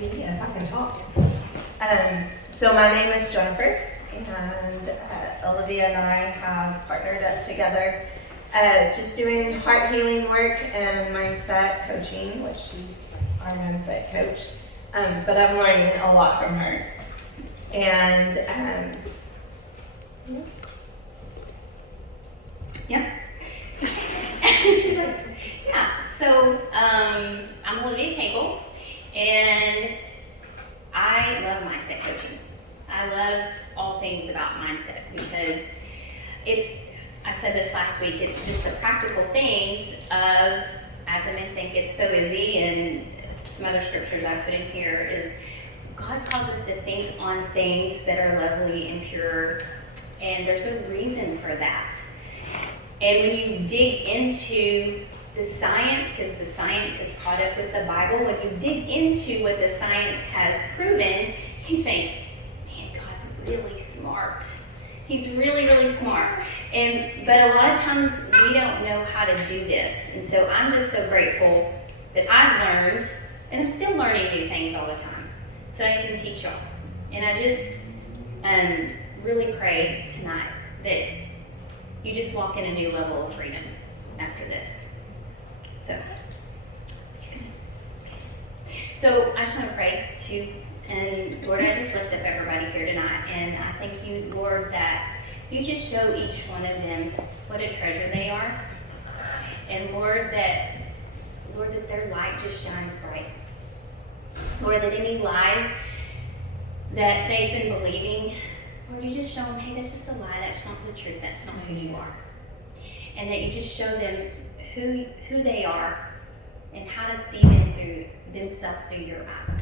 maybe if I can talk. So my name is Jennifer, and Olivia and I have partnered up together, just doing heart healing work and mindset coaching, which she's our mindset coach. But I'm learning a lot from her. And yeah. She's like, yeah. So I'm Olivia Cable, and I love mindset coaching. I love all things about mindset because I said this last week, it's just the practical things of, as I may think it's so busy, and some other scriptures I put in here is God calls us to think on things that are lovely and pure, and there's a reason for that. And when you dig into the science, because the science has caught up with the Bible, when you dig into what the science has proven, you think, man, God's really smart. He's really, really smart. But a lot of times we don't know how to do this. And so I'm just so grateful that I've learned, and I'm still learning new things all the time, so I can teach y'all. And I just really pray tonight that you just walk in a new level of freedom after this. So I just want to pray too. And Lord, I just lift up everybody here tonight. And I thank you, Lord, that you just show each one of them what a treasure they are. And Lord, that their light just shines bright. Lord, that any lies that they've been believing, Lord, you just show them, hey, that's just a lie. That's not the truth. That's not who you are. And that you just show them who they are and how to see them themselves through your eyes.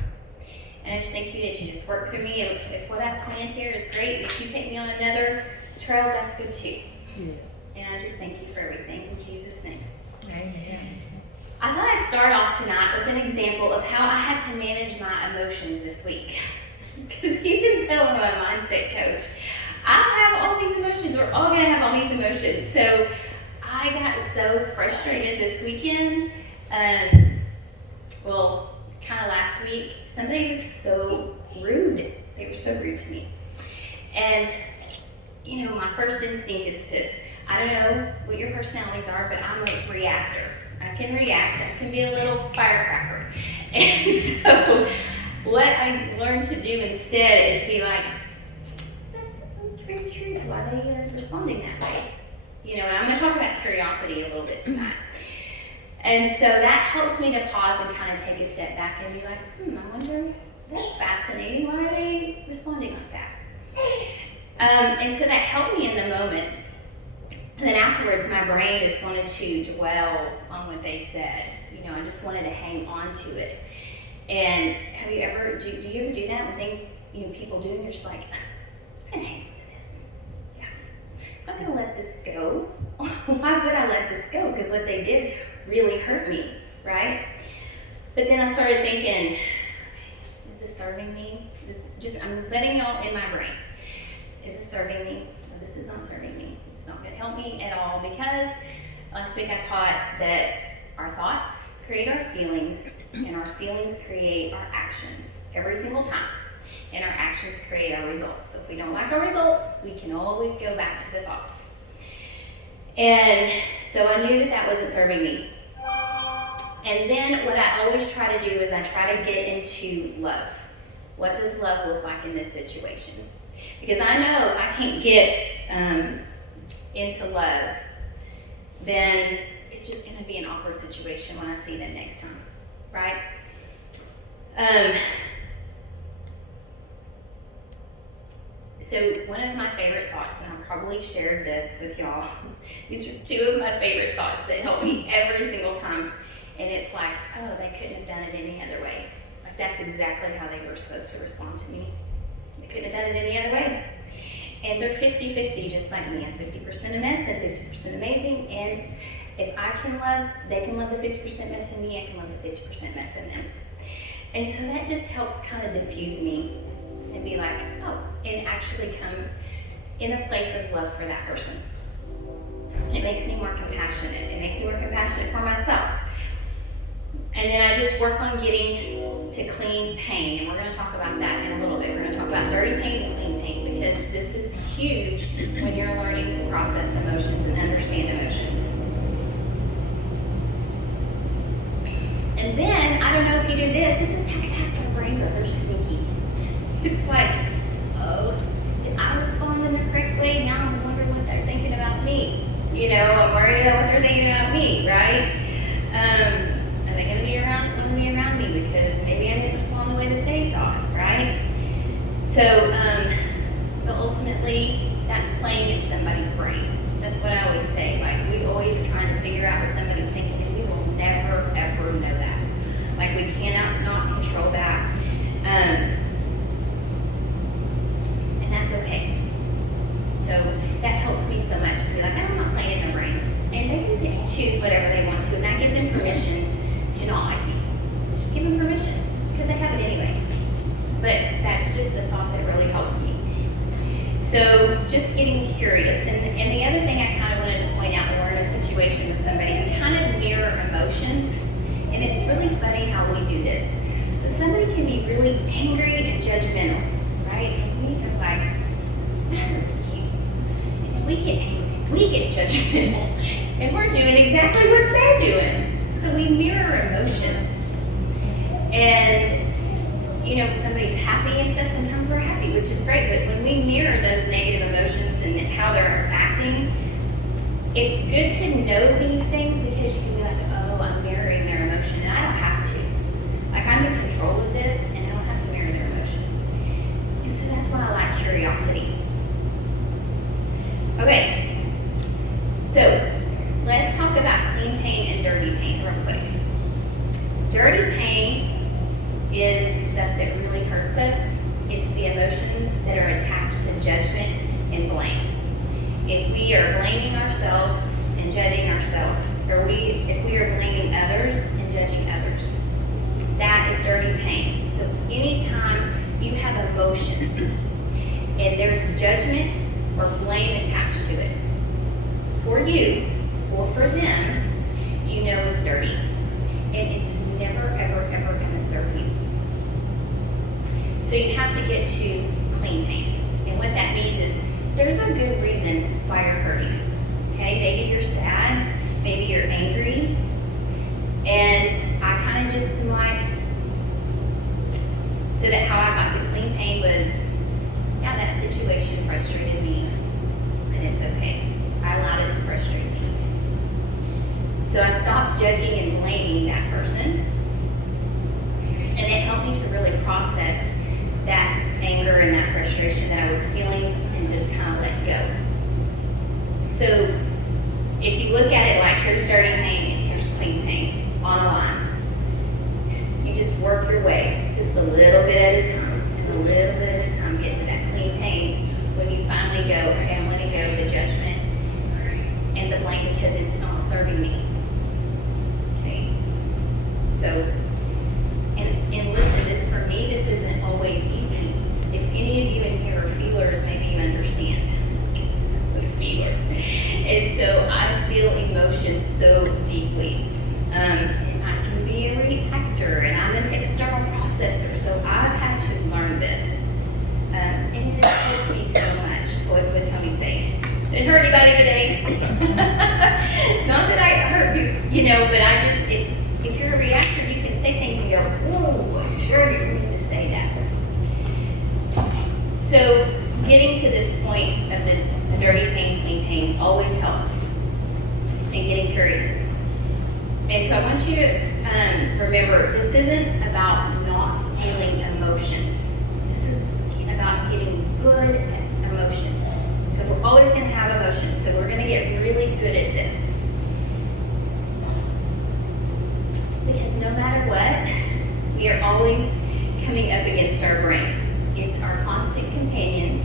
And I just thank you that you just work through me. If what I've planned here is great, if you take me on another trail, that's good too. Yes. And I just thank you for everything in Jesus' name. Amen. I thought I'd start off tonight with an example of how I had to manage my emotions this week. Because even though I'm a mindset coach, I have all these emotions. We're all going to have all these emotions. So I got so frustrated this weekend. Kind of last week, somebody was so rude. They were so rude to me. And, my first instinct is I don't know what your personalities are, but I'm a reactor. I can react. I can be a little firecracker. And so what I learned to do instead is be like, I'm very curious why they are responding that way. And I'm going to talk about curiosity a little bit tonight. And so that helps me to pause and kind of take a step back and be like, I wonder, that's fascinating. Why are they responding like that? And so that helped me in the moment. And then afterwards, my brain just wanted to dwell on what they said. I just wanted to hang on to it. And have you ever, do you ever do that when things, people do, and you're just like, I'm just going to hang on to this. Yeah. I'm not going to let this go. Why would I let this go? Because what they did really hurt me, right? But then I started thinking, is this serving me? I'm letting y'all in my brain. Is this serving me? No, this is not serving me. This is not going to help me at all, because last week I taught that our thoughts create our feelings, and our feelings create our actions every single time. And our actions create our results. So if we don't like our results, we can always go back to the thoughts. And so I knew that wasn't serving me. And then what I always try to do is I try to get into love. What does love look like in this situation? Because I know if I can't get into love, then it's just going to be an awkward situation when I see them next time, right? So one of my favorite thoughts, and I've probably shared this with y'all, these are two of my favorite thoughts that help me every single time. And it's like, oh, they couldn't have done it any other way. Like, that's exactly how they were supposed to respond to me. They couldn't have done it any other way. And they're 50-50, just like me. I'm 50% a mess and 50% amazing. And if I can love, they can love the 50% mess in me, I can love the 50% mess in them. And so that just helps kind of diffuse me and be like, oh, and actually come in a place of love for that person. It makes me more compassionate. It makes me more compassionate for myself. And then I just work on getting to clean pain, and we're going to talk about that in a little bit. We're going to talk about dirty pain and clean pain, because this is huge when you're learning to process emotions and understand emotions. And then, I don't know if you do this is how fast our brains are. They're sneaky. It's like, oh, did I respond in the correct way? Now I'm wondering what they're thinking about me. You know, I'm worried about what they're thinking about me, right? Are they going to be around me because maybe I didn't respond the way that they thought, right? So, but ultimately, that's playing in somebody's brain. That's what I always say. Like, we always are trying to figure out what somebody's thinking, and we will never, ever know that. Like, we cannot not control that. And that's okay. So that helps me so much to be like, I'm not playing in their brain. And they can choose whatever they want to, and I give them permission to not like me. Just give them permission, because they have it anyway. But that's just a thought that really helps me. So just getting curious. And the other thing I kind of wanted to point out when we're in a situation with somebody, we kind of mirror emotions. And it's really funny how we do this. So somebody can be really angry and judgmental, right? And we are like, what's the matter with you? And then we get angry, we get judgmental, and we're doing exactly what they're doing. So we mirror emotions. And, you know, if somebody's happy and stuff, sometimes we're happy, which is great. But when we mirror those negative emotions and how they're acting, it's good to know these things, because you can be like, oh, I'm mirroring their emotion, and I don't have to. Like, I'm in control of this, and I don't have to mirror their emotion. And so that's why I like curiosity. Okay, so let's talk about clean pain and dirty pain real quick. Dirty pain is the stuff that really hurts us. It's the emotions that are attached to judgment and blame. If we are blaming ourselves and judging ourselves, or if we are blaming others and judging others, that is dirty pain. So anytime you have emotions and there's judgment or blame attached to it, for you or for them, you know it's dirty. And it's never, ever, ever going to serve you. So you have to get to clean pain. And what that means is there's a good reason why you're hurting. Okay, maybe you're sad, maybe you're angry, and I kind of just am like, so that how I got to clean pain was, yeah, that situation frustrated me, and it's okay. I allowed it to frustrate me. So I stopped judging and blaming that person, and it helped me to really process that anger and that frustration that I was feeling and just kind of let go. So if you look at it like, here's dirty pain and here's clean pain on a line, you just work your way just a little bit at a time, and a little bit at a time, getting to that clean pain. When you finally go, okay, I'm letting go of the judgment and the blame because it's not serving me. Okay? So, and listen, for me, this isn't always easy. If any of you in here are feelers, maybe you understand. I'm a feeler. And so I feel emotions so deeply. And I can be a reactor, and I'm an external processor, so I've had to learn this. And it has helped me so much. So what would Tony say? Didn't hurt anybody today. Not that I hurt you, but I just, if you're a reactor, you can say things and go, ooh, I sure didn't mean to say that. So getting to this point of the dirty pain, clean pain always helps. And getting curious. And so I want you to remember, this isn't about not feeling emotions. This is about getting good at emotions. Because we're always going to have emotions, so we're going to get really good at this. Because no matter what, we are always coming up against our brain. It's our constant companion.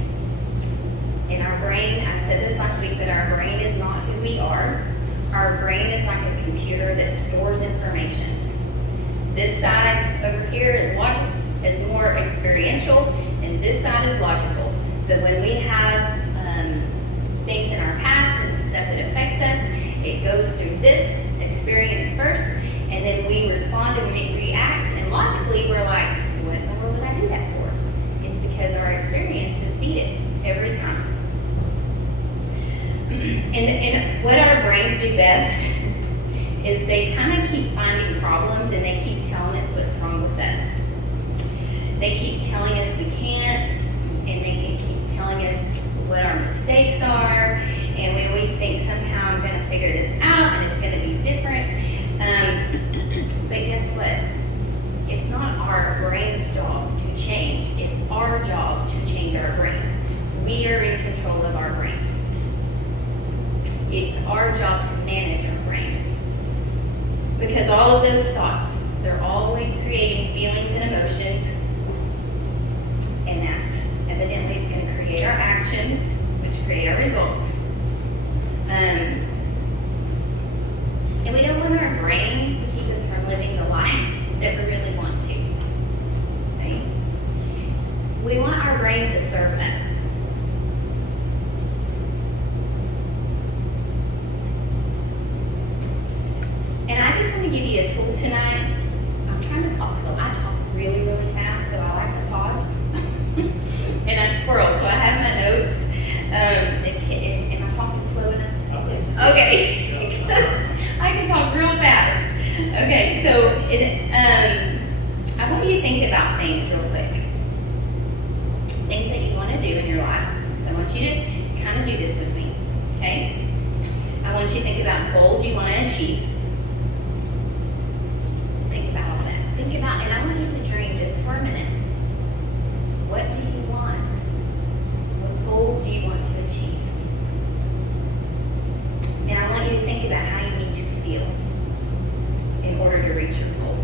And our brain, I said this last week, but our brain is not who we are. Our brain is like a computer that stores information. This side over here is logical, it's more experiential, and this side is logical. So when we have things in our past and stuff that affects us, it goes through this experience first, and then we respond and we react, and logically we're like, brains do best is they kind of keep finding problems and they keep telling us what's wrong with us. They keep telling us we can't, and it keeps telling us what our mistakes are, and we always think somehow I'm going to figure this out and it's going to be different. But guess what? It's not our brain's job to change. It's our job to change our brain. We are in control of our brain. It's our job to manage our brain. Because all of those thoughts, they're always creating feelings and emotions. And that's evidently it's going to create our actions, which create our results. And we don't want our brain to keep us from living the life that we really want to. Right? We want our brain to serve us. And I just want to give you a tool tonight. I'm trying to talk slow. I talk really, really fast, so I like to pause. And I squirrel, so I have my notes. Am I talking slow enough? Okay. Because I can talk real fast. Okay, so I want you to think about things real quick. Things that you want to do in your life. So I want you to kind of do this with me, okay? I want you to think about goals you want to achieve. Just think about all that. Think about, and I want you to dream just for a minute. What do you want? What goals do you want to achieve? And I want you to think about how you need to feel in order to reach your goal.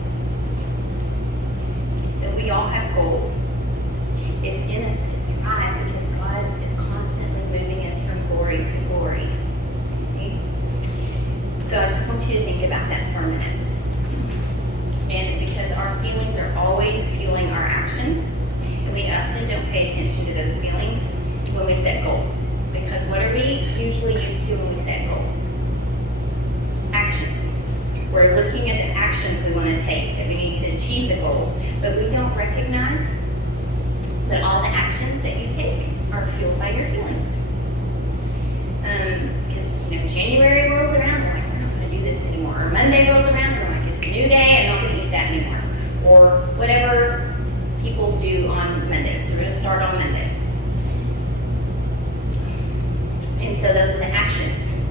So we all have goals. It's in us to thrive because God is constantly moving us from glory to glory. Okay? So I just want you to think about that for a minute. And because our feelings are always fueling our actions, and we often don't pay attention to those feelings when we set goals. Because what are we usually used to when we set goals? Actions. We're looking at the actions we want to take that we need to achieve the goal, but we don't recognize that all the actions that you take are fueled by your feelings. Because January rolls around, we're like, we're not going to do this anymore. Or Monday rolls around, we're like, it's a new day, I'm not going to eat that anymore. Or whatever people do on Monday. So we're going to start on Monday. And so those are the actions.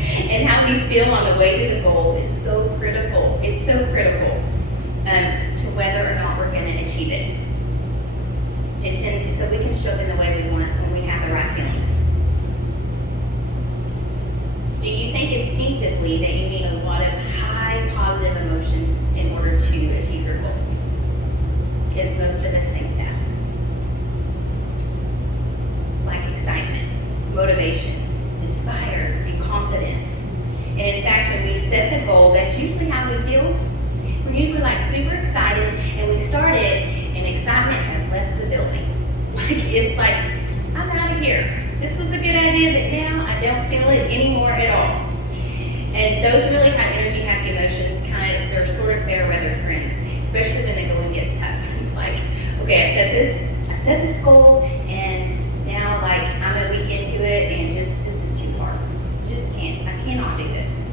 And how we feel on the way to the goal is so critical. It's so critical to whether or not we're going to achieve it. So we can show up in the way we want when we have the right feelings. Do you think instinctively that you need a lot of high positive emotions in order to achieve your goals? Because most of us think that. Like excitement, motivation, inspired, and confident. And in fact, when we set the goal, that's usually how we feel. We're usually like super excited, and we started, and excitement has left the building. It's like, I'm out of here. This was a good idea, but now I don't feel it anymore at all. And those really high energy, happy emotions, they're sort of fair weather friends, especially when the going gets tough. It's like, okay, I set this goal, and now I'm a week into it, and this is too hard. I cannot do this.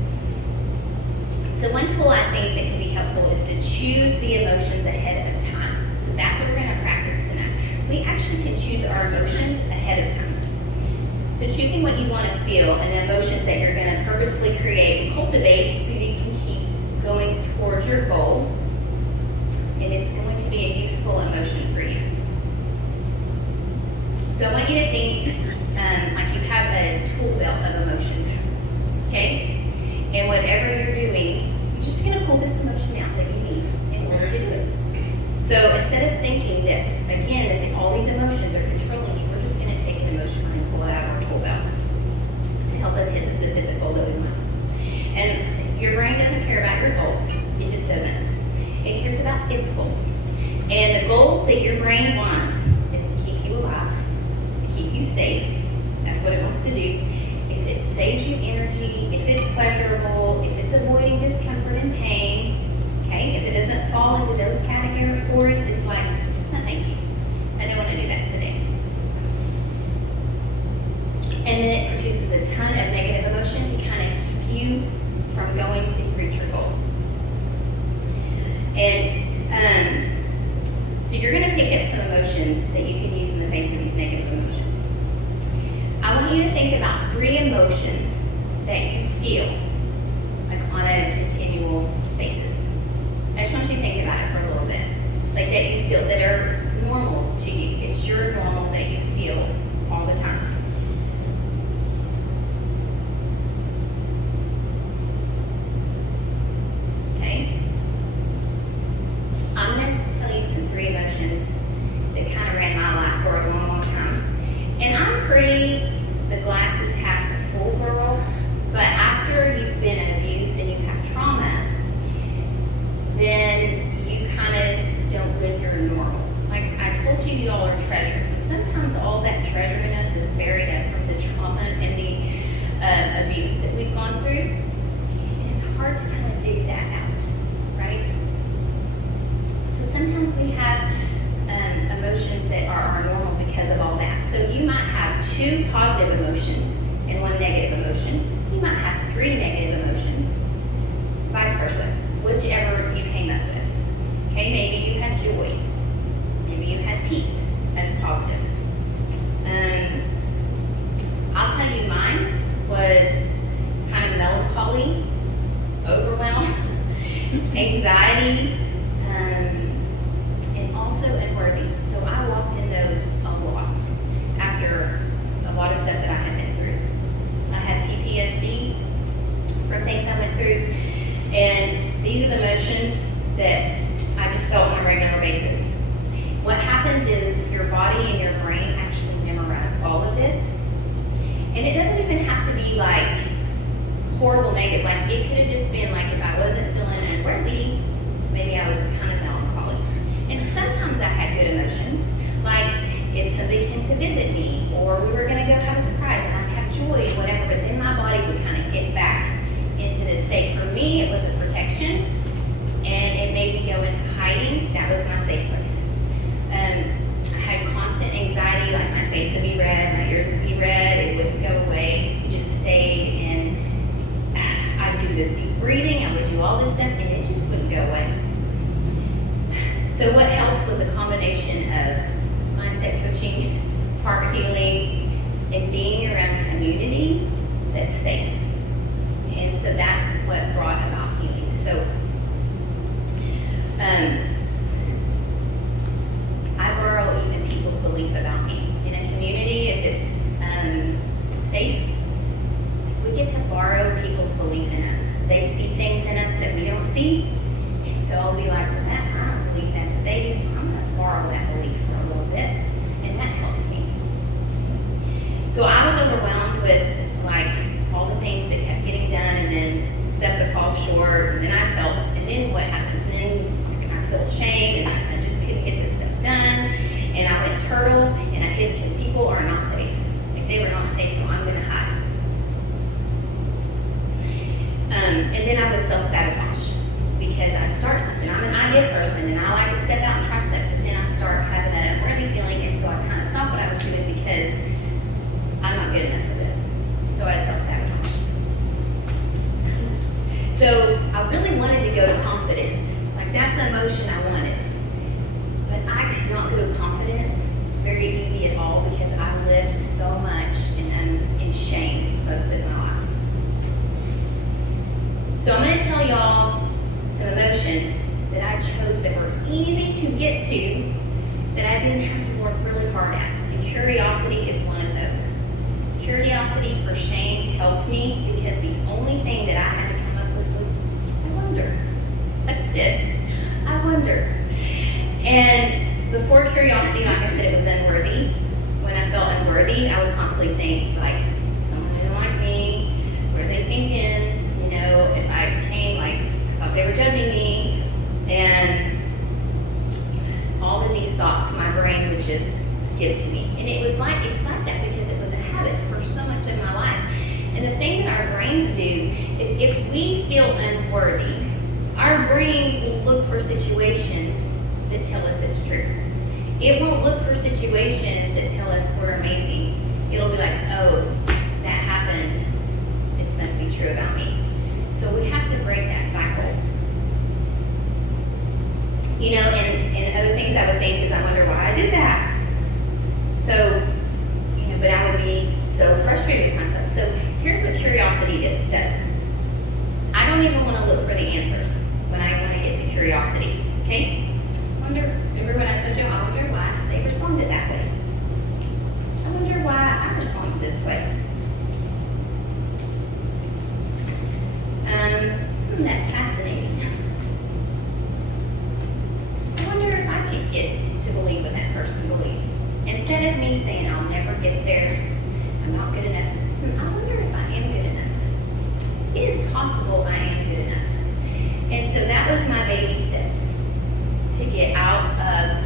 So one tool I think that can be helpful is to choose the emotions ahead of time. So that's what we're going to practice tonight. We actually can choose our emotions ahead of time. So choosing what you want to feel and the emotions that you're going to purposely create and cultivate so you can keep going towards your goal, and it's going to be a useful emotion for you. So I want you to think like you have a tool belt of emotions, okay? And whatever you're doing, you're just going to pull this emotion out that you need in order to do it. So instead of thinking that, again, that all these emotions are controlling you, we're just going to take an emotion and pull it out of our tool belt to help us hit the specific goal that we want. And your brain doesn't care about your goals. It just doesn't. It cares about its goals. And the goals that your brain wants is to keep you alive, to keep you safe. That's what it wants to do. If it saves you energy, if it's pleasurable, if it's avoiding discomfort and pain, okay? If it doesn't fall into those categories, it's like, no, thank you. I don't want to do that today. And then it produces a ton of negative emotion to you're going to pick up some emotions that you can use in the face of these negative emotions. I want you to think about 3 emotions that you feel like on a continual basis. I just want you to think about it for a little bit. Like that you feel that are normal to you. It's your normal that you feel all the time. Okay? I'm going to tell you some 3 emotions that kind of ran my life for a long, long time. And I'm pretty the glasses half full girl, but after you've been abused and you have trauma, then you kind of don't live your normal. Like I told you, you all are treasure, but sometimes all that treasure in us is buried up from the trauma and the abuse that we've gone through. And it's hard to kind of dig that out, right? So sometimes we have emotions that are our normal because of all that. So you might have 2 positive emotions and 1 negative emotion. You might have 3 negative emotions, vice versa, whichever you came up with. Okay, maybe you had joy. Maybe you had peace as positive. I'll tell you, mine was kind of melancholy, overwhelm, anxiety, and also unworthy. So I walked in those a lot after a lot of stuff that I had been through. I had PTSD from things I went through, and these are the emotions that I just felt on a regular basis. What happens is your body and your brain actually memorize all of this, and it doesn't even have to be like horrible negative. Like it could have just been like if I wasn't feeling unworthy, maybe I was kind of melancholy. And sometimes I had good emotions, like if somebody came to visit me, or we were going to go have a surprise and I'd have joy or whatever, but then my body would kind of get back into this state. For me, it was a protection, and it made me go into hiding. That was my safe place. I had constant anxiety, like my face would be red, my ears would be red, it wouldn't go away, it just stayed, and I'd do the deep breathing, I would do all this stuff, and it just wouldn't go away. So what helped was a combination of mindset coaching, heart healing, and being around community that's safe. And so that's what brought about healing. So I borrow even people's belief about me. In a community, if it's safe, we get to borrow people's belief in us. They see things in us that we don't see. And so I'll be like, well, that, I don't believe that, but they do, so I'm going to borrow that belief for a little bit. And that helped me. So I was overwhelmed with like all the things that kept getting done, and then stuff that falls short, and then I felt, and then what happens? And then I feel shame, and I just couldn't get this stuff done, and I went turtle, and I hid because people are not safe. Like they were not safe, so I'm going to hide. And then I would self-sabotage because I'd start something. I'm an idea person, and I like to step out and try stuff, and then I start having that unworthy feeling, and so I kind of stopped what I was doing because I'm not good enough for this. So I self-sabotage. So I really wanted to go to confidence. Like that's the emotion I wanted. But I could not go to confidence very easy at all because I lived so much in shame most of my life. So I'm going to tell y'all some emotions that I chose that were easy to get to, that I didn't have to work really hard at. And curiosity is one of those. Curiosity for shame helped me because the only thing that I had to come up with was, I wonder. That's it. I wonder. And before curiosity, like I said, it was unworthy. When I felt unworthy, I would constantly think, like, someone didn't like me. What are they thinking? You know, if I came, like, I thought they were judging me. And all of these thoughts my brain would just give to me. And it's like that because it was a habit for so much of my life. And the thing that our brains do is if we feel unworthy, our brain will look for situations that tell us it's true. It won't look for situations that tell us we're amazing. It'll be like, oh, that happened. It must be true about me. So we have to break that cycle. You know, and other things I would think is, I wonder why I did that. So, but I would be so frustrated with myself. So here's what curiosity does. I don't even want to look for the answers when I want to get to curiosity, okay? Remember when I told you, I wonder why they responded that way. I wonder why I responded this way. That's fascinating. I wonder if I could get to believe what that person believes. Instead of me saying, I'll never get there, I'm not good enough, I wonder if I am good enough. It is possible I am good enough. And so that was my baby steps to get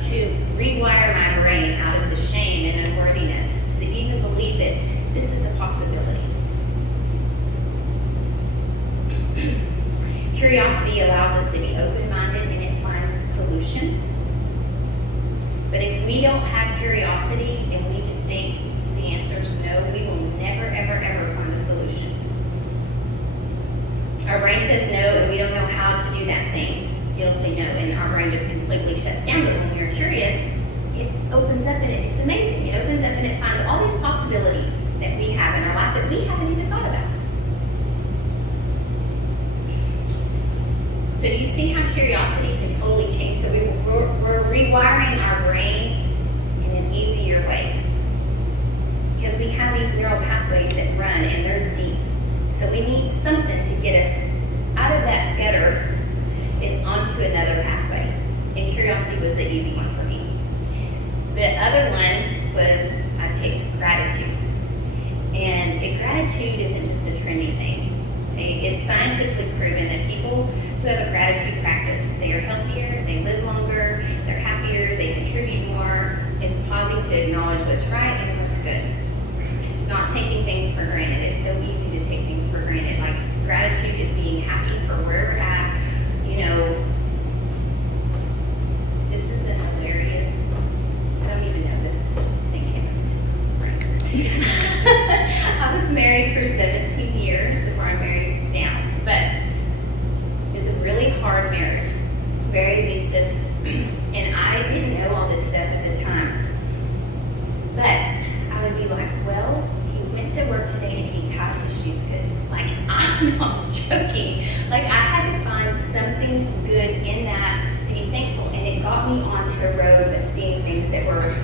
to rewire my brain out of the shame and unworthiness, to even believe that this is a possibility. Curiosity allows us to be open-minded and it finds solution. But if we don't have curiosity and we just think the answer is no, we will never, ever, ever find a solution. Our brain says no and we don't know how to do that thing. It'll say no and our brain just completely shuts down. But when we're curious, it opens up and it's amazing. It opens up and it finds all these possibilities that we have in our life that we haven't even thought about. So you see how curiosity can totally change. So we're rewiring our brain in an easier way. Because we have these neural pathways that run and they're deep. So we need something to get us out of that gutter and onto another pathway. And curiosity was the easy one for me. The other one was, I picked gratitude. And gratitude isn't just a trendy thing. Okay? It's scientifically proven that people who have a gratitude practice, they are healthier, they live longer, they're happier, they contribute more. It's pausing to acknowledge what's right and what's good. Not taking things for granted. It's so easy to take things for granted. Like gratitude is being happy for where we're at. This is a hilarious, I don't even know this thing came out. I was married for 17 years before I'm married now, but it was a really hard marriage, very abusive, and I didn't know all this stuff at the time. But I would be like, well, he went to work today and he tied his shoes good. Like, I'm not joking. Like, I had to find something good in that to be thankful, and it got me onto a road of seeing things that were,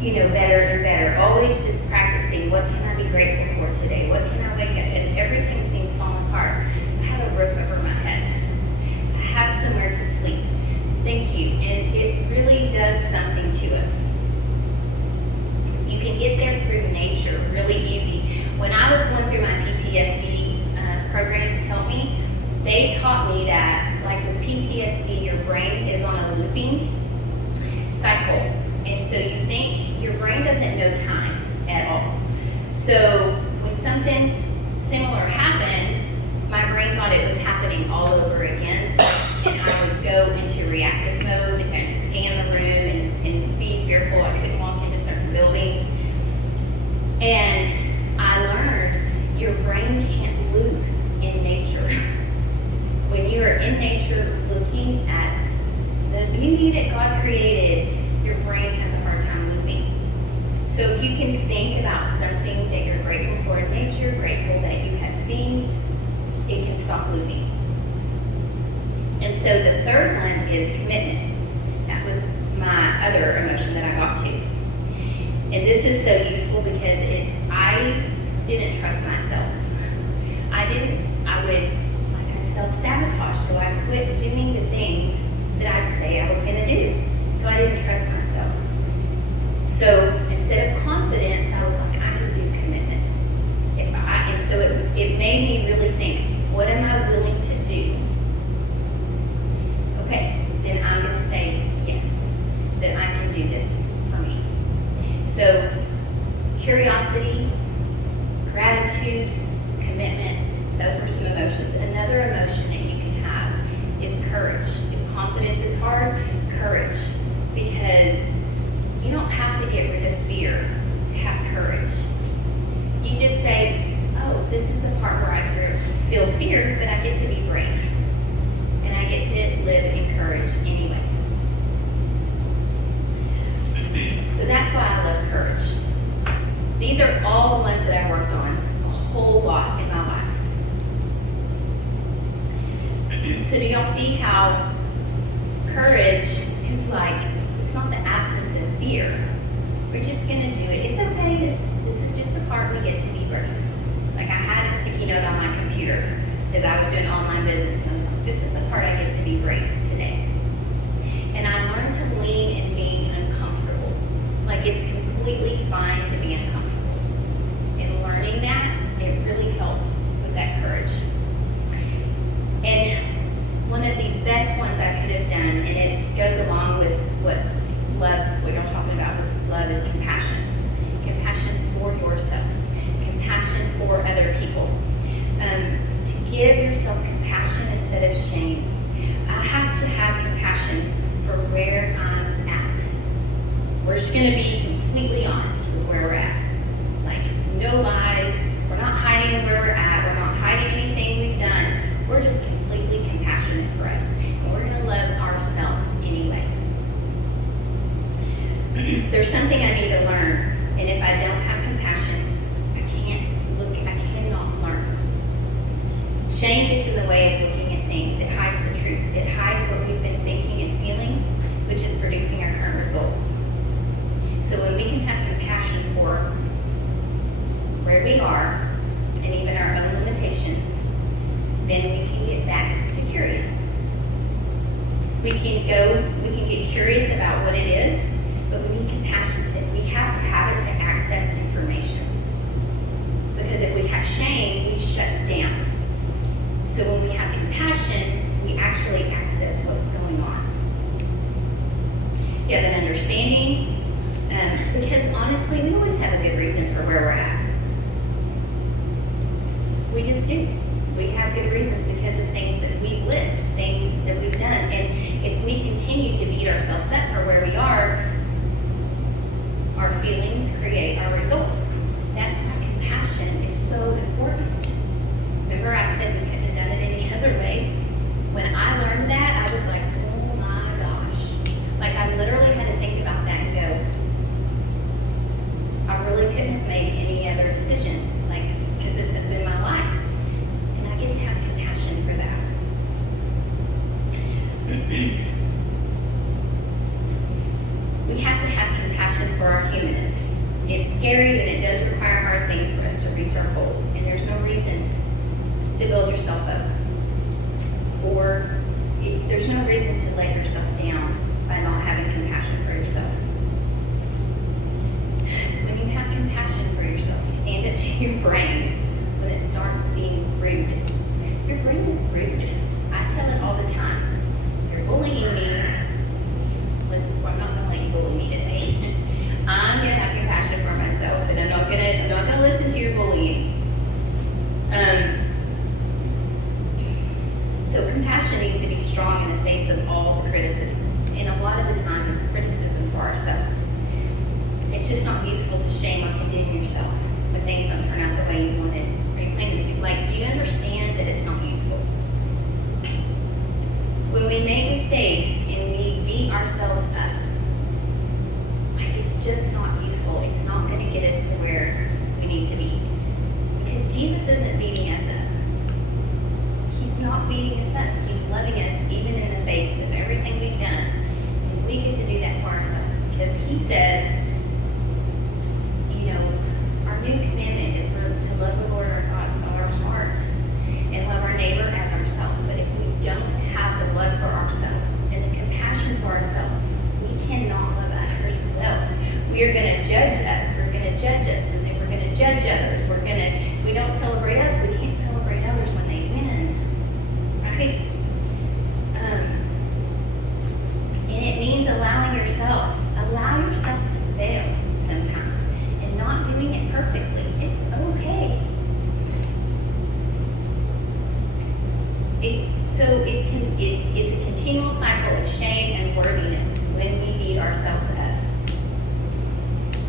better and better. Always just practicing, what can I be grateful for today? What can I wake up? And everything seems falling apart. I have a roof over my head. I have somewhere to sleep. Thank you. And it really does something to us. You can get there through nature really easy. When I was going through my PTSD program to help me, they taught me that, like with PTSD, your brain is on a looping cycle. And so you think your brain doesn't know time at all. So when something similar happened, my brain thought it was happening all over again. And I would go into reactive mode and scan the room and be fearful. I couldn't walk into certain buildings. And I learned your brain can't loop in nature. When you are in nature looking at the beauty that God created, your brain has a hard time looping. So if you can think about something that you're grateful for in nature, grateful that you have seen, it can stop looping. And so the third one is commitment. That was my other emotion that I got to. And this is so useful because I didn't trust myself. I'd self-sabotage, so I quit doing the things that I'd say I was gonna do. So I didn't trust myself. So instead of confidence, I was like, I can do commitment. And so it made me really think, what am I willing to do? Okay, then I'm gonna say yes, that I can do this for me. So curiosity, gratitude, commitment, those So do y'all see how courage is like, it's not the absence of fear. We're just gonna do it. It's okay. This is just the part we get to be brave. Like I had a sticky note on my computer as I was doing online business, and I was like, this is the part I get to be brave today. And I learned to lean in being uncomfortable. Like it's completely fine to be uncomfortable. And learning that, it really helped with that courage. And one of the best ones I could have done, and it goes along with what you're talking about with love, is compassion. Compassion for yourself. Compassion for other people. To give yourself compassion instead of shame. I have to have compassion for where I'm at. We're just going to be completely honest with where we're at. Like, no lies. We're not hiding where we're at. We're not hiding anything we've done. We're just completely compassionate for us. And we're going to love ourselves anyway. There's something I need to learn. And if I don't have compassion, I cannot learn. Shame gets in the way of looking at things. It hides the truth. It hides what we've been thinking and feeling, which is producing our current results. So when we can have compassion for where we are and even our own limitations, then we can get back to curious. We can get curious about what it is, but we need compassion we have to have it to access information. Because if we have shame, we shut down. So when we have compassion, we actually access what's going on. You have an understanding, because honestly, we always have a good reason for where we're at. We just do. We have good reasons because of things that we've lived, things that we've done. And if we continue to beat ourselves up for where we are, our feelings create our result. That's why compassion is so important. Remember I said we couldn't have done it any other way? When I learned that, I was like, oh my gosh. Like I literally had to think about that and go, I really couldn't have made any other decision. Like, because this has been my life. And I get to have compassion for that. We have to have compassion for our humanness. It's scary and it does require hard things for us to reach our goals. And there's no reason to build yourself up. There's no reason to let yourself down by not having compassion for yourself. When you have compassion for yourself, you stand up to your brain when it starts being rude. Your brain is rude. I tell it all the time. You're bullying me. I'm not gonna let you bully me today. I'm gonna have compassion for myself, and I'm not gonna listen to your bullying. So compassion needs to be strong in the face of all the criticism, and a lot of the time it's criticism for ourselves. It's just not useful to shame or condemn yourself when things don't turn out the way you wanted or you planned to do. Like, do you understand that it's not useful? When we make mistakes and we beat ourselves up, like it's just not useful. It's not going to get us to where we need to be. Because Jesus isn't beating us up. He's not beating us up. He's loving us even in the face of everything we've done. And we get to do that for ourselves because he says, our new commandment is to love the Lord our God with all our heart and love our neighbor as ourselves. But if we don't have the love for ourselves and the compassion for ourselves, we cannot love others well. We are going to judge us. We're going to judge us, and then we're going to judge others. If we don't celebrate us, we can't celebrate others when they win, right? And it means allow yourself to fail sometimes, and not doing it perfectly. It's okay. It's a continual cycle of shame and worthiness when we beat ourselves up.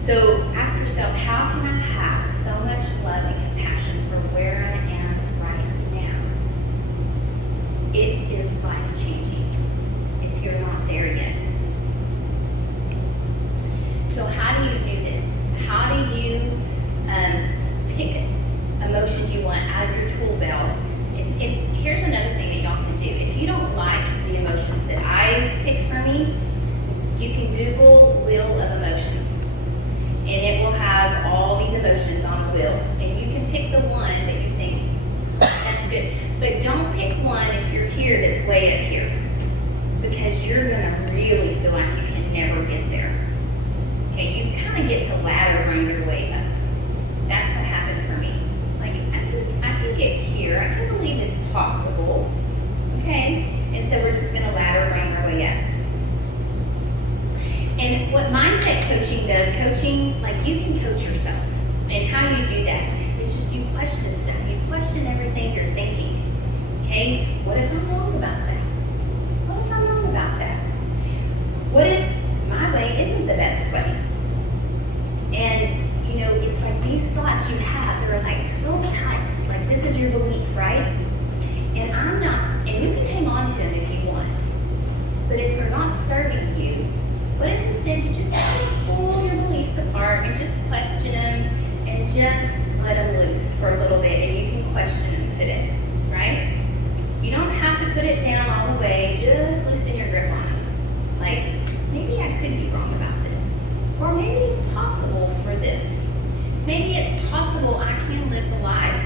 So ask yourself, how can I have so much love and compassion for where I am right now? It is life-changing if you're not there yet. So how do you do this? How do you pick emotions you want out of your tool belt? Here's another thing that y'all can do. If you don't And what mindset coaching does, like you can coach yourself. And how you do that is just you question stuff. You question everything you're thinking. Okay? What if I'm wrong about that? What if I'm wrong about that? What if my way isn't the best way? And it's like these thoughts you have that are like so tight. Like this is your belief, right? And I'm not, and you can hang on to them if you want. But if they're not serving you, what if instead you just pull your beliefs apart and just question them and just let them loose for a little bit, and you can question them today, right? You don't have to put it down all the way, just loosen your grip on them. Like, maybe I could be wrong about this. Or maybe it's possible for this. Maybe it's possible I can live the life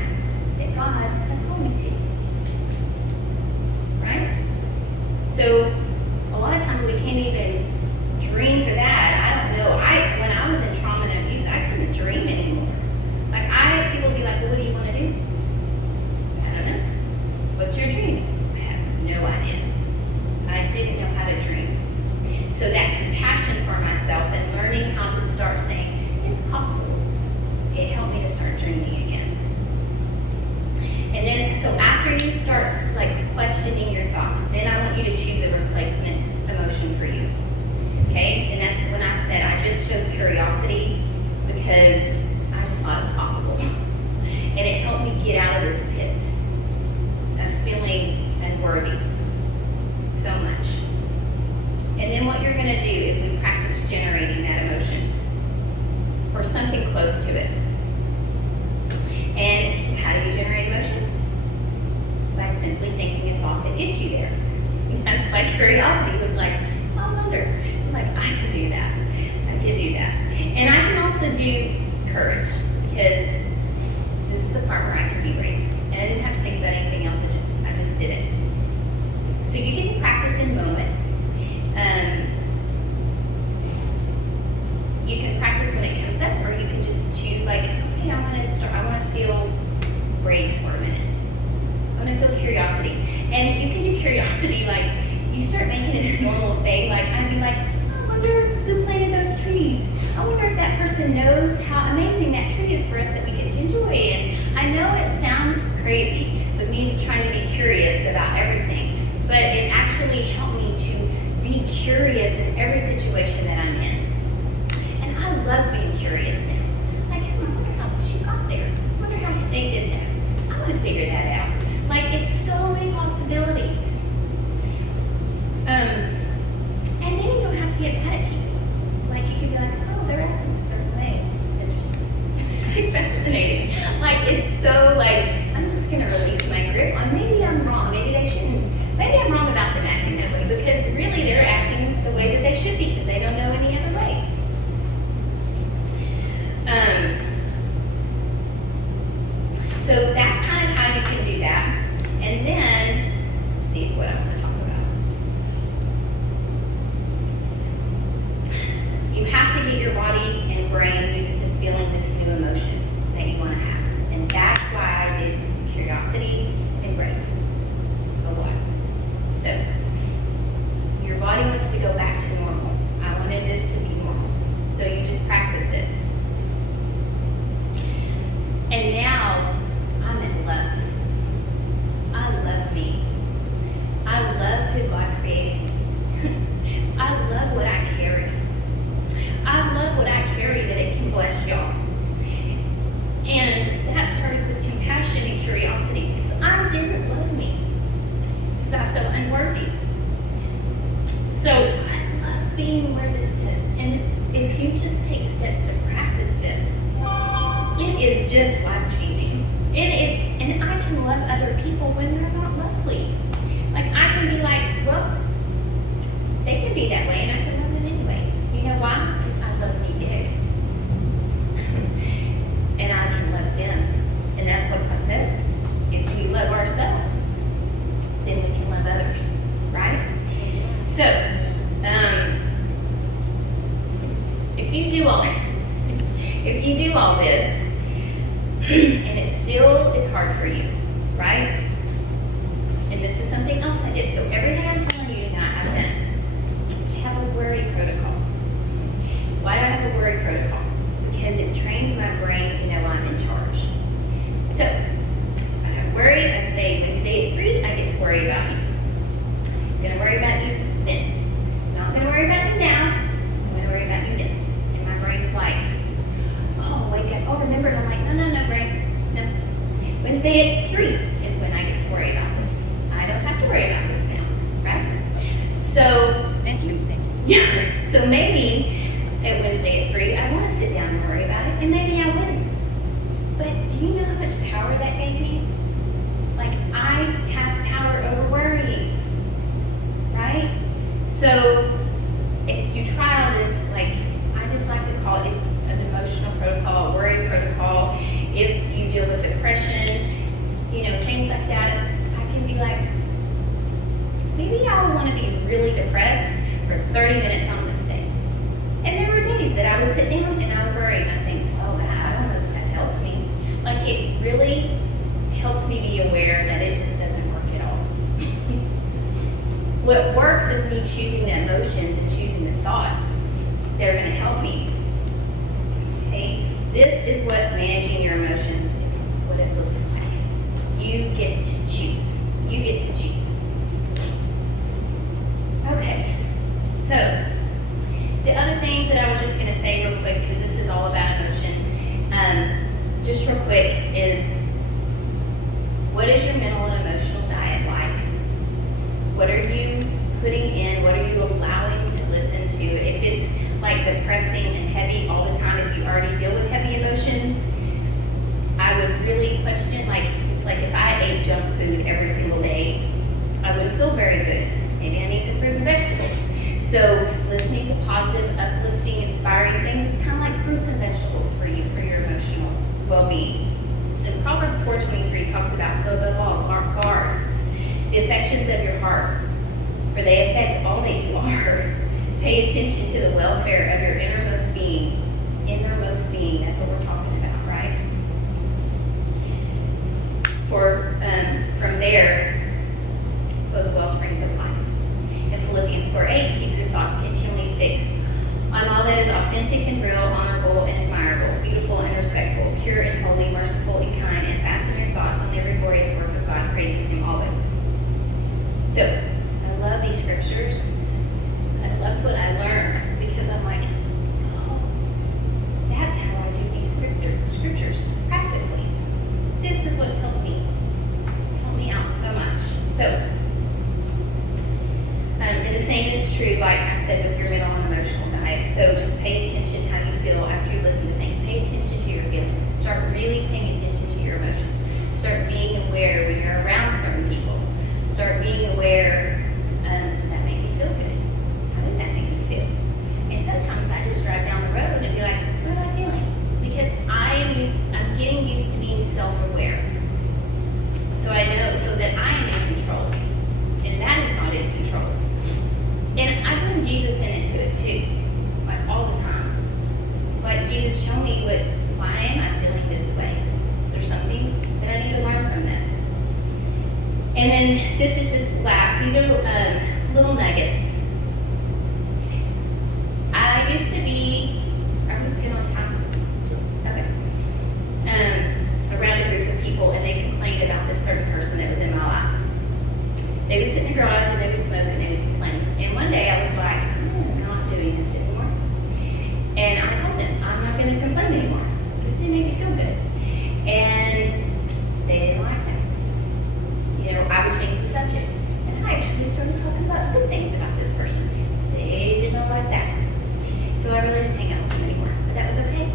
that God has called me to. Right? So, a lot of times we can't even dream for that. I don't know. When I was in trauma and abuse, I couldn't dream anymore. Like, people would be like, well, what do you want to do? I don't know. What's your dream? I have no idea. I didn't know how to dream. So that compassion for myself and learning how to start saying, it's possible, it helped me to start dreaming again. And then, so after you start like questioning your thoughts, then I want you to choose a replacement emotion for you. Okay? And that's when I said I just chose curiosity because I just thought it was possible. And it helped me get out of this pit of feeling unworthy so much. And then what you're going to do is we practice generating that emotion or something close to it. And how do you generate emotion? By simply thinking a thought that gets you there. And that's like curiosity was like, I wonder. It's like, I can do that. I can do that. And I can also do courage because this is the part where I can be brave. And I didn't have to think about anything else. I just did it. So you can practice in moments. You can practice when it comes up, or you can just choose like, okay, I want to feel brave for a minute. I want to feel curiosity. And you can do curiosity like, you start making it a normal thing. Like, I'd be like, I wonder who planted those trees. I wonder if that person knows how amazing that tree is for us that we get to enjoy. And I know it sounds crazy, but me trying to be curious about everything. But it actually helped me to be curious in every situation that I'm in. And I love being curious now. Like, I wonder how she got there. I wonder how they did that. I want to figure that out. Like, it's so many possibilities. And then you don't have to get mad at people. Like, you could be like, oh, they're acting a certain way. It's interesting. Fascinating. Like, it's so, like, I'm just going to release my grip on maybe I'm wrong. Maybe they shouldn't. Maybe I'm wrong about them acting that way because really they're acting the way that they should be because they don't know any other way. So that's kind of how you can do that. And then, let's see what I want to talk about. You have to get your body and brain used to feeling this new emotion that you want to have. And that's why I did curiosity and brave a lot. So, your body wants to go back to normal. I wanted this to be normal. So you just practice it. And now, I'm in love. I love me. I love who God created me. I love what I carry. I love what I carry that it can bless y'all. And that started with compassion and curiosity because I didn't love me. Because I felt unworthy. So I love being where this is. And if you just take steps to practice this, it is just life-changing. It is, and I can love other people when they're not lovely. Like, I can be like, well, they can be that way, and I can love them anyway. You know why? Because I love me big. And I can love them. And that's what God says. If we love ourselves, then we can love others. Right? So, if you do all this, and it still is hard for you, right? And this is something else I did. So everything I'm telling you tonight, I've done. I have a worry protocol. So maybe at Wednesday at 3, I want to sit down and worry about it, and maybe I wouldn't. But do you know how much power that gave me? Like, I have power over worrying, right? So if you try all this, like, I just like to call it, it's an emotional protocol, a worry protocol. If you deal with depression, things like that, I can be like, maybe I would want to be really depressed for 30 minutes on Wednesday. And there were days that I would sit down and I would worry, and I think, oh, I don't know if that helped me. Like, it really helped me be aware that it just doesn't work at all. What works is me choosing the emotions and choosing the thoughts that are going to help me. Okay? This is what managing your emotions is, what it looks like. You get to choose. You get to choose. Okay. So, the other things that I was just going to say real quick, because this is all about emotion, just real quick, is what is your mental and emotional diet like? What are you putting in? What are you allowing to listen to? If it's like depressing and heavy all the time, if you already deal with heavy emotions, I would really question, like, it's like if I ate junk food every single day, I wouldn't feel very good. Maybe I need some fruit and vegetables. So listening to positive, uplifting, inspiring things is kind of like fruits and vegetables for you, for your emotional well-being. And Proverbs 4:23 talks about, so above all, guard the affections of your heart, for they affect all that you are. Pay attention to the welfare of your innermost being. Innermost being, that's what we're talking about, right? For from there flows wellsprings of life. In Philippians 4:8, keep your thoughts continually fixed on all that is authentic and real, honorable and admirable, beautiful and respectful, pure and holy, merciful and kind, and fasten your thoughts on every glorious work of God, praising Him always. So, I love these scriptures. I love what I learned, because I'm like, oh, that's how I do these scriptures practically. This is what's helped me out so much. So, and the same is true, like I said, with your mental and emotional diet. So just pay attention how you feel after you listen to things. Pay attention to your feelings. Start really paying attention to your emotions. Start being aware when you're around certain people. Start being aware, did that make me feel good? How did that make me feel? And sometimes I just drive down the road and be like, what am I feeling? Because I'm getting used to being self-aware. So I know, so that I am in control. And that is not in control. And I bring Jesus into it too, like all the time. Like, Jesus, show me why am I feeling this way? Is there something that I need to learn from this? And then this is just last. These are little nuggets. I used to be, are we good on time? Okay. Around a group of people, and they complained about this certain person that was in my life. They would sit in the garage and they would smoke and they would complain. And one day I was like, I'm not doing this anymore. And I told them, I'm not going to complain anymore. This didn't make me feel good. And they didn't like that. I would change the subject. And I actually started talking about good things about this person. They did not like that. So I really didn't hang out with them anymore. But that was okay.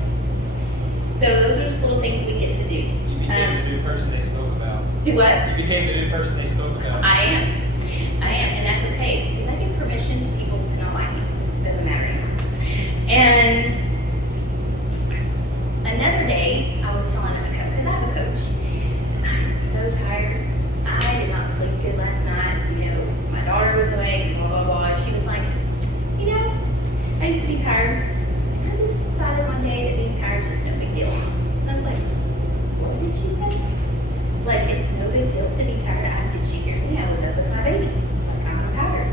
So those are just little things we get to do. You became the new person they spoke about. Do what? You became the new person they spoke about. I am, and that's okay, because I give permission to people to not like me. It just doesn't matter anymore. And another day, I was telling a coach, because I have a coach, I'm so tired. I did not sleep good last night. My daughter was awake, and blah, blah, blah. And she was like, I used to be tired. And I just decided one day that being tired is just no big deal. And I was like, what did she say? Like, it's no big deal to be tired. Did she hear me? I was up with my baby. Like, I'm tired.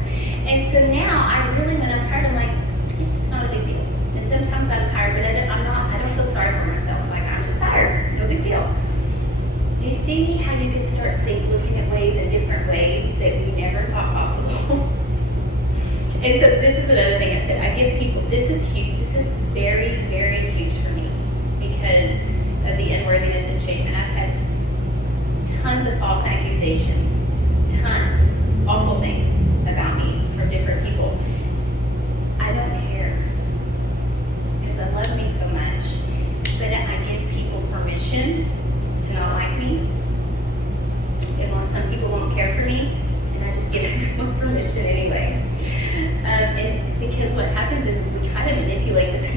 And so now, when I'm tired, I'm like, it's just not a big deal. And sometimes I'm tired, but I don't feel sorry for myself. Like, I'm just tired. No big deal. Do you see how you can start looking at ways in different ways that we never thought possible? And so this is another thing I said. I give people, this is huge. This is very, very huge for me because of the unworthiness and shame. And I've had tons of false accusations, tons, awful things about me from different people. I don't care.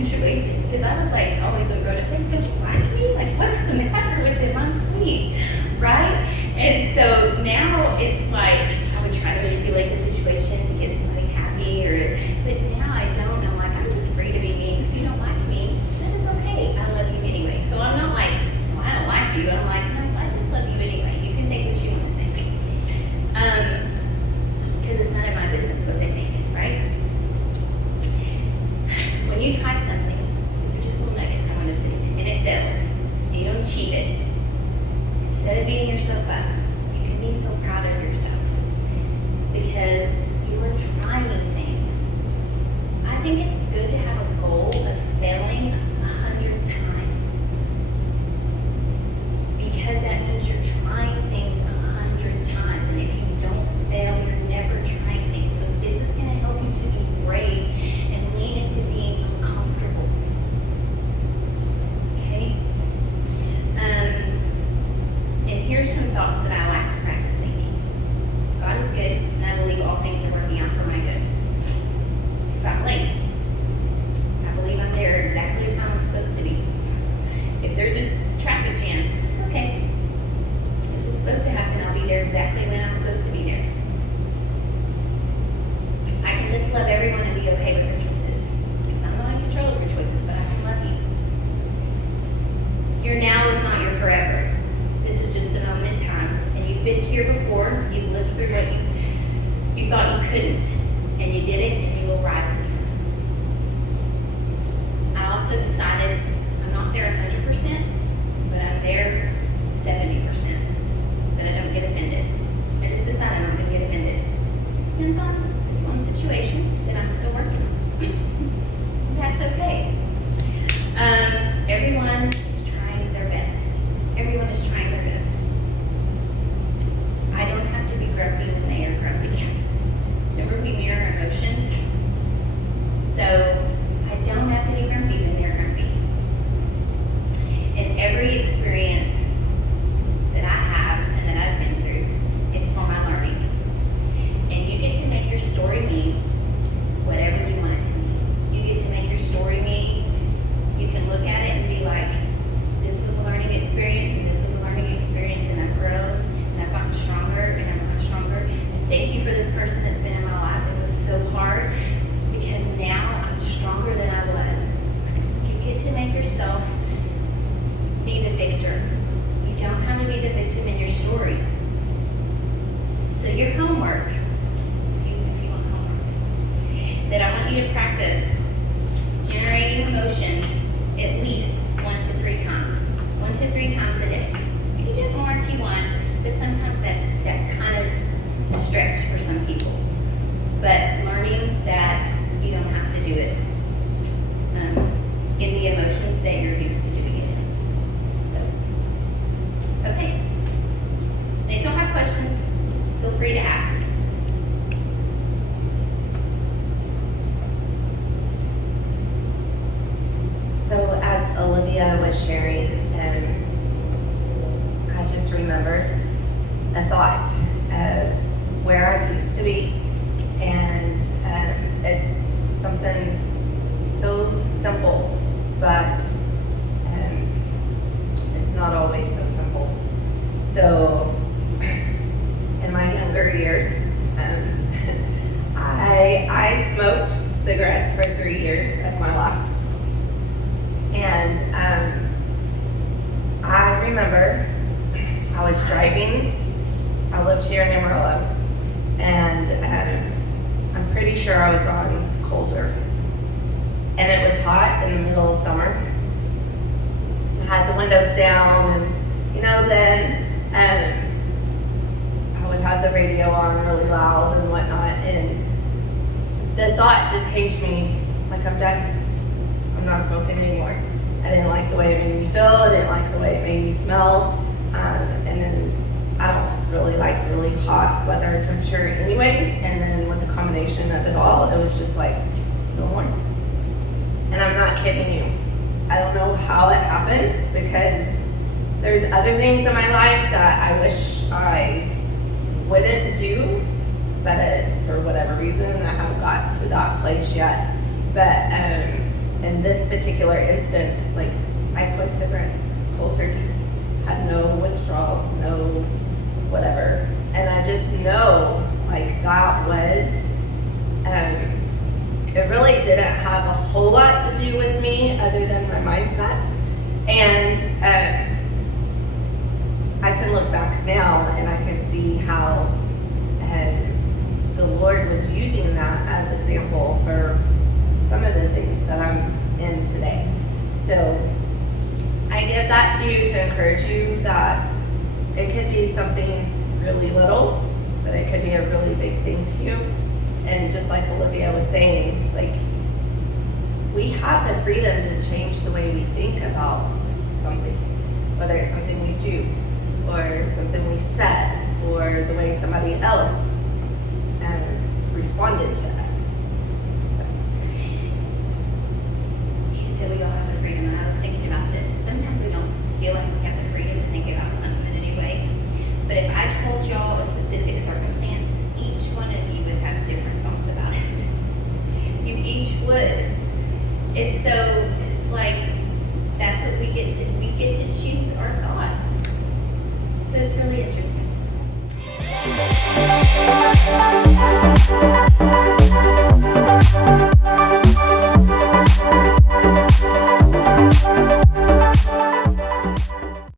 situation because I was like always would go to think, don't you like me? Like, what's the matter with him? I'm sweet, right? And so now it's like I would try to manipulate the situation to get somebody happy, but now I don't. I'm like, I'm just free to be me. If you don't like me, then it's okay. I love you anyway. So I'm not like, well, I don't like you. I'm like, no, I just love you anyway. You can think what you want to think. Because it's none of my business what they think, right? When you try something, these are just little nuggets I want to put in, and it fails, and you don't achieve it, instead of beating yourself up, you can be so proud of yourself because you are trying things. I think it's good to have a goal of failing 100 times because that means you're trying things 100 times, and if you don't fail, you're never trying things. So this is going to help you to be brave and lean into being uncomfortable. Okay? And here's some thoughts that I like to practice thinking. God is good, and I believe all things are working out for my good. If I'm late, I believe I'm there exactly the time I'm supposed to be. If there's a traffic jam, it's okay. This was supposed to happen. I'll be there exactly when I'm supposed to be there. I can just love everyone and be okay with their choices. Because I'm not in control of your choices, but I can love you. Your now is not your forever. This is just a moment in time. And you've been here before. You've lived through what you thought you couldn't. And you did it, and you will rise again. I also decided I'm not there 100%, but I'm there 70%. That I don't get offended. I just decided I'm not going to get offended. This depends on this one situation that I'm still working on. That's okay. Everyone is trying their best. Everyone is trying their best. I don't have to be grumpy when they are grumpy. Remember, we mirror emotions. So I don't have to be grumpy when they're grumpy. And every experience that I have and that I've been through is for my learning. And you get to make your story mean whatever you want it to mean. You get to make your story mean. You can look at it and be like, this was a learning experience, and this was a learning experience, and I've grown, and I've gotten stronger, and I've gotten stronger. And thank you for this person that's been in my life. It was so hard because now I'm stronger than I was. You get to make yourself be the victor. You don't have to be the victim in your story. So your homework, if you want homework, that I want you to practice generating emotions at least 1 to 3 times. 1 to 3 times a day. You can do it more if you want, but sometimes that's kind of a stretch for some people. But learning that you don't have to do it in the emotions that you're used to doing it in. So, okay. And if y'all have questions, feel free to ask. So as Olivia was sharing, I just remembered a thought of where I used to be, and it's something so simple, but it's not always so simple. So in my younger years, I smoked cigarettes for 3 years of my life. And I remember I was driving. I lived here in Amarillo, and I'm pretty sure I was on Coulter, and it was hot in the middle of summer. I had the windows down, and then I would have the radio on really loud and whatnot, and the thought just came to me, like, I'm done. I'm not smoking anymore. I didn't like the way it made me feel. I didn't like the way it made me smell. And then I don't really like really hot weather temperature anyways. And then with the combination of it all, it was just like, no more. And I'm not kidding you. I don't know how it happened, because there's other things in my life that I wish I wouldn't do, but for whatever reason, I haven't got to that place yet. But in this particular instance, like, I quit cigarettes cold turkey, had no withdrawals, no whatever. And I just know, like, that was, it really didn't have a whole lot to do with me other than my mindset. And I can look back now and I can see how the Lord was using that as example for some of the things that I'm in today. So I give that to you to encourage you that it could be something really little, but it could be a really big thing to you. And just like Olivia was saying, like, we have the freedom to change the way we think about something, whether it's something we do, or something we said, or the way somebody else responded to us. So. You said we all have the freedom, and I was thinking about this. Sometimes we don't feel like we have the freedom to think about something anyway. But if I told y'all a specific circumstance, each one of you would have different thoughts about it. You each would. It's like that's what we get to choose our thoughts. So it's really interesting.